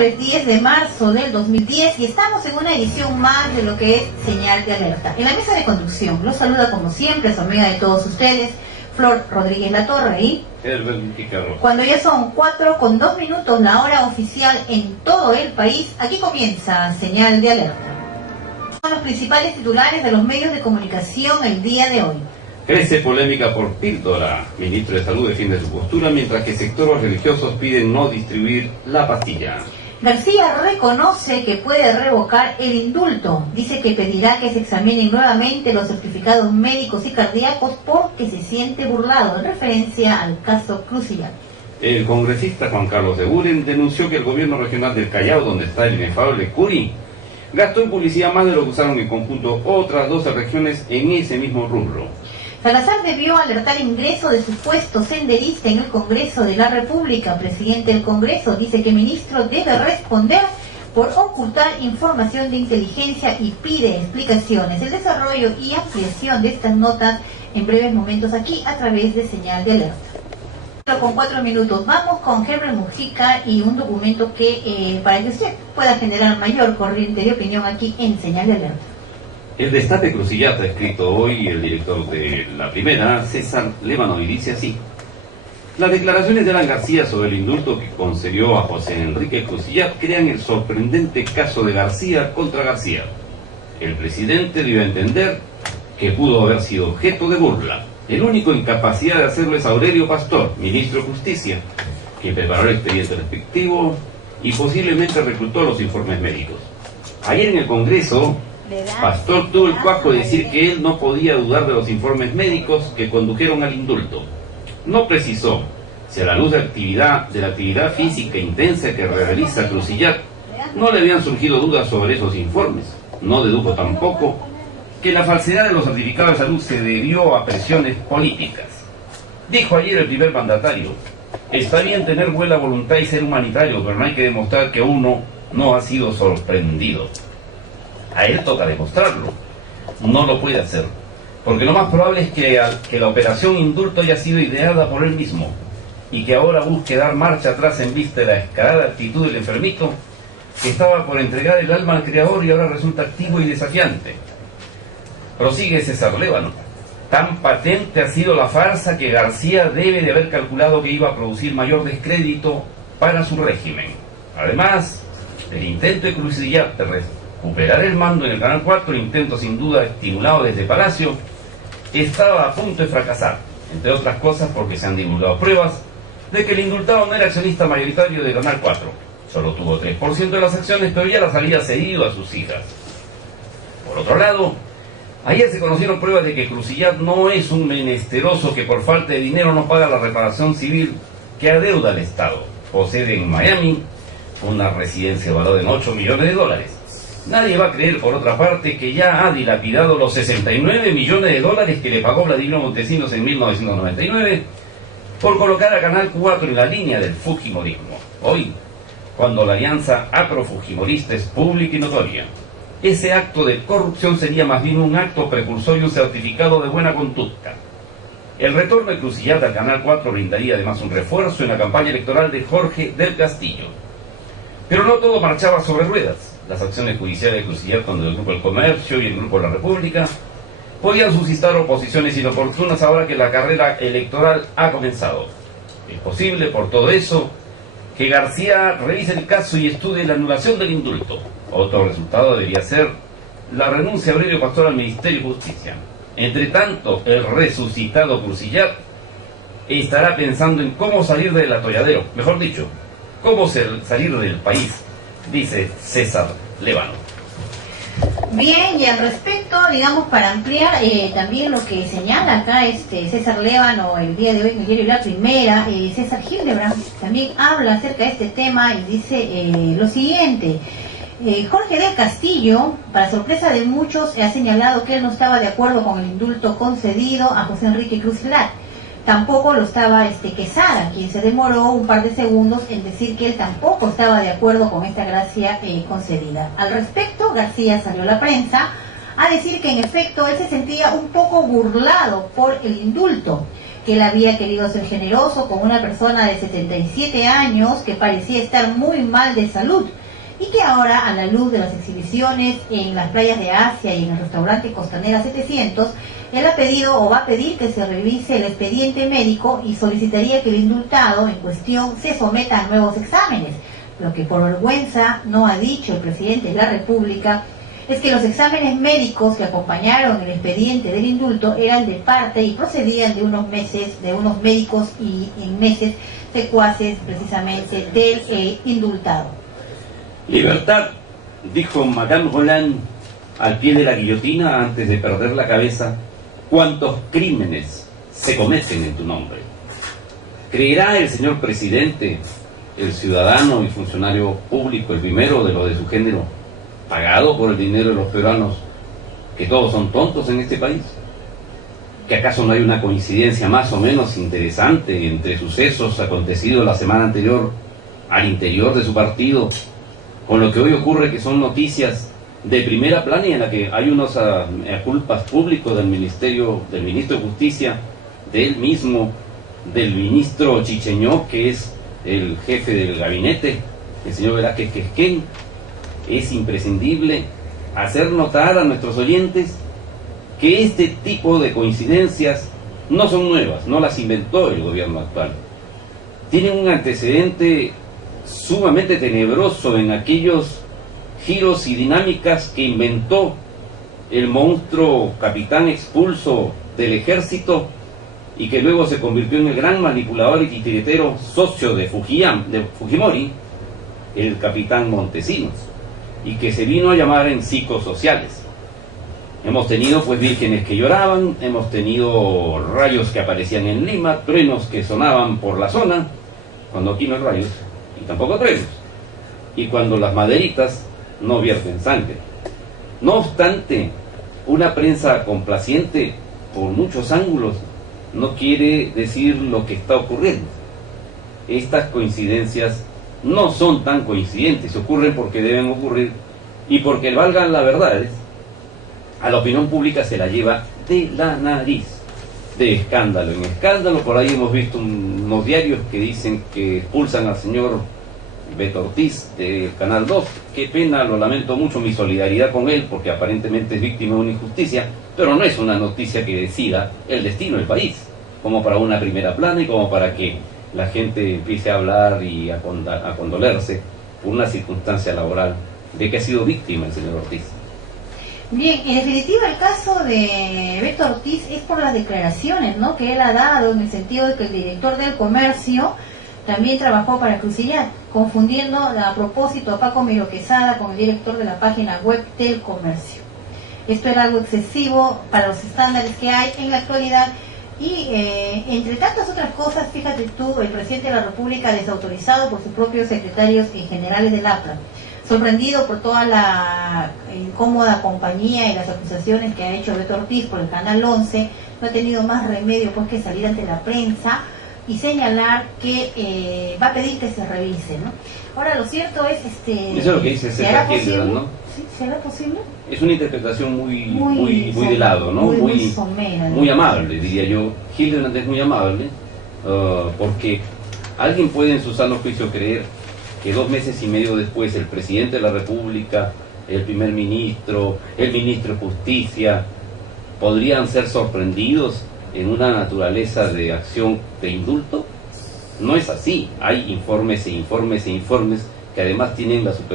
Es 10 de marzo del 2010 y estamos en una edición más de lo que es Señal de Alerta. En la mesa de conducción los saluda como siempre su amiga de todos ustedes, Flor Rodríguez Latorre, y cuando ya son 4:02 la hora oficial en todo el país, aquí comienza Señal de Alerta. Son los principales titulares de los medios de comunicación el día de hoy. Crece polémica por píldora. Ministro de Salud defiende su postura, mientras que sectores religiosos piden no distribuir la pastilla. García reconoce que puede revocar el indulto. Dice que pedirá que se examinen nuevamente los certificados médicos y cardíacos porque se siente burlado, en referencia al caso Crucillat. El congresista Juan Carlos de Buren denunció que el gobierno regional del Callao, donde está el inefable Curi, gastó en publicidad más de lo que usaron en conjunto otras 12 regiones en ese mismo rubro. Salazar debió alertar ingreso de supuesto senderista en el Congreso de la República. Presidente del Congreso dice que el ministro debe responder por ocultar información de inteligencia y pide explicaciones. El desarrollo y ampliación de estas notas en breves momentos aquí a través de Señal de Alerta. Con 4 minutos vamos con Henry Mujica y un documento que para que usted pueda generar mayor corriente de opinión aquí en Señal de Alerta. El destape Crucillat ha escrito hoy el director de La Primera, César Lévano, y dice así: las declaraciones de Alan García sobre el indulto que concedió a José Enrique Crucillat crean el sorprendente caso de García contra García. El presidente dio a entender que pudo haber sido objeto de burla. El único en capacidad de hacerlo es Aurelio Pastor, ministro de Justicia, que preparó el expediente respectivo y posiblemente reclutó los informes médicos. Ayer en el Congreso, Pastor tuvo el cuajo de decir que él no podía dudar de los informes médicos que condujeron al indulto. No precisó si a la luz de la actividad física intensa que realiza Crucillat no le habían surgido dudas sobre esos informes. No dedujo tampoco que la falsedad de los certificados de salud se debió a presiones políticas. Dijo ayer el primer mandatario: está bien tener buena voluntad y ser humanitario, pero no hay que demostrar que uno no ha sido sorprendido. A él toca demostrarlo. No lo puede hacer, porque lo más probable es que la operación indulto haya sido ideada por él mismo y que ahora busque dar marcha atrás en vista de la escalada actitud del enfermito que estaba por entregar el alma al Creador y ahora resulta activo y desafiante. Prosigue César Lévano: tan patente ha sido la farsa que García debe de haber calculado que iba a producir mayor descrédito para su régimen. Además, el intento de Crucillat de recuperar el mando en el Canal 4, intento sin duda estimulado desde Palacio, estaba a punto de fracasar, entre otras cosas porque se han divulgado pruebas de que el indultado no era accionista mayoritario de Canal 4. Solo tuvo 3% de las acciones, pero ya las había cedido a sus hijas. Por otro lado, ayer se conocieron pruebas de que Crucillat no es un menesteroso que por falta de dinero no paga la reparación civil que adeuda al Estado. Posee en Miami una residencia valorada en $8 millones. Nadie va a creer, por otra parte, que ya ha dilapidado los $69 millones que le pagó Vladimir Montesinos en 1999 por colocar a Canal 4 en la línea del fujimorismo. Hoy, cuando la alianza afro-fujimorista es pública y notoria, ese acto de corrupción sería más bien un acto precursor y un certificado de buena conducta. El retorno de Crucillat al Canal 4 brindaría además un refuerzo en la campaña electoral de Jorge del Castillo. Pero no todo marchaba sobre ruedas. Las acciones judiciales de Crucillat contra el Grupo del Comercio y el Grupo de la República podían suscitar oposiciones inoportunas ahora que la carrera electoral ha comenzado. Es posible, por todo eso, que García revise el caso y estudie la anulación del indulto. Otro resultado debería ser la renuncia de Aurelio Pastor al Ministerio de Justicia. Entre tanto, el resucitado Crucillat estará pensando en cómo salir del atolladero, mejor dicho, cómo salir del país, dice César Lévano. Bien, y al respecto, digamos, para ampliar también lo que señala acá César Lévano el día de hoy en el diario La Primera, César Hildebrand también habla acerca de este tema y dice lo siguiente: Jorge del Castillo, para sorpresa de muchos, ha señalado que él no estaba de acuerdo con el indulto concedido a José Enrique Crucillat. Tampoco lo estaba Quesada, quien se demoró un par de segundos en decir que él tampoco estaba de acuerdo con esta gracia concedida. Al respecto, García salió a la prensa a decir que en efecto él se sentía un poco burlado por el indulto, que él había querido ser generoso con una persona de 77 años que parecía estar muy mal de salud y que ahora, a la luz de las exhibiciones en las playas de Asia y en el restaurante Costanera 700, él ha pedido o va a pedir que se revise el expediente médico y solicitaría que el indultado en cuestión se someta a nuevos exámenes. Lo que por vergüenza no ha dicho el presidente de la República es que los exámenes médicos que acompañaron el expediente del indulto eran de parte y procedían de unos médicos y en meses secuaces precisamente del indultado. Libertad, dijo Madame Roland al pie de la guillotina antes de perder la cabeza, cuántos crímenes se cometen en tu nombre. ¿Creerá el señor presidente, el ciudadano y funcionario público, el primero de los de su género, pagado por el dinero de los peruanos, que todos son tontos en este país? ¿Que acaso no hay una coincidencia más o menos interesante entre sucesos acontecidos la semana anterior al interior de su partido con lo que hoy ocurre, que son noticias de primera plana y en la que hay unos culpas públicos del ministro de Justicia, de él mismo, del ministro Chicheñó, que es el jefe del gabinete, el señor Velázquez Quesquén? Es imprescindible hacer notar a nuestros oyentes que este tipo de coincidencias no son nuevas, no las inventó el gobierno actual. Tienen un antecedente sumamente tenebroso en aquellos giros y dinámicas que inventó el monstruo capitán expulso del ejército y que luego se convirtió en el gran manipulador y titiritero socio de Fujimori, el capitán Montesinos, y que se vino a llamar en psicosociales. Hemos tenido pues vírgenes que lloraban, hemos tenido rayos que aparecían en Lima, truenos que sonaban por la zona, cuando aquí no hay rayos y tampoco truenos, y cuando las maderitas no vierten sangre. No obstante, una prensa complaciente por muchos ángulos no quiere decir lo que está ocurriendo. Estas coincidencias no son tan coincidentes, ocurren porque deben ocurrir y porque valgan las verdades, a la opinión pública se la lleva de la nariz, de escándalo en escándalo. Por ahí hemos visto unos diarios que dicen que expulsan al señor Beto Ortiz del Canal 2. Qué pena, lo lamento mucho, mi solidaridad con él, porque aparentemente es víctima de una injusticia, pero no es una noticia que decida el destino del país, como para una primera plana y como para que la gente empiece a hablar y a condolerse por una circunstancia laboral de que ha sido víctima el señor Ortiz. Bien, en definitiva el caso de Beto Ortiz es por las declaraciones, ¿no?, que él ha dado, en el sentido de que el director del comercio también trabajó para Crucillat, confundiendo a propósito a Paco Miro Quesada con el director de la página web del comercio. Esto era algo excesivo para los estándares que hay en la actualidad y entre tantas otras cosas, fíjate tú, el presidente de la República desautorizado por sus propios secretarios y generales del APRA, sorprendido por toda la incómoda compañía y las acusaciones que ha hecho Beto Ortiz por el Canal 11, no ha tenido más remedio pues que salir ante la prensa y señalar que va a pedir que se revise, ¿no? Ahora, lo cierto es, eso es lo que dice César Hildebrand, ¿no? ¿Sí? ¿Será posible? Es una interpretación muy de lado, ¿no? Muy somera, muy amable, diría yo. Hildebrand es muy amable, porque alguien puede en su sano juicio creer que 2 meses y medio después el presidente de la República, el primer ministro, el ministro de Justicia, podrían ser sorprendidos en una naturaleza de acción de indulto. No es así. Hay informes e informes e informes que además tienen la supervisión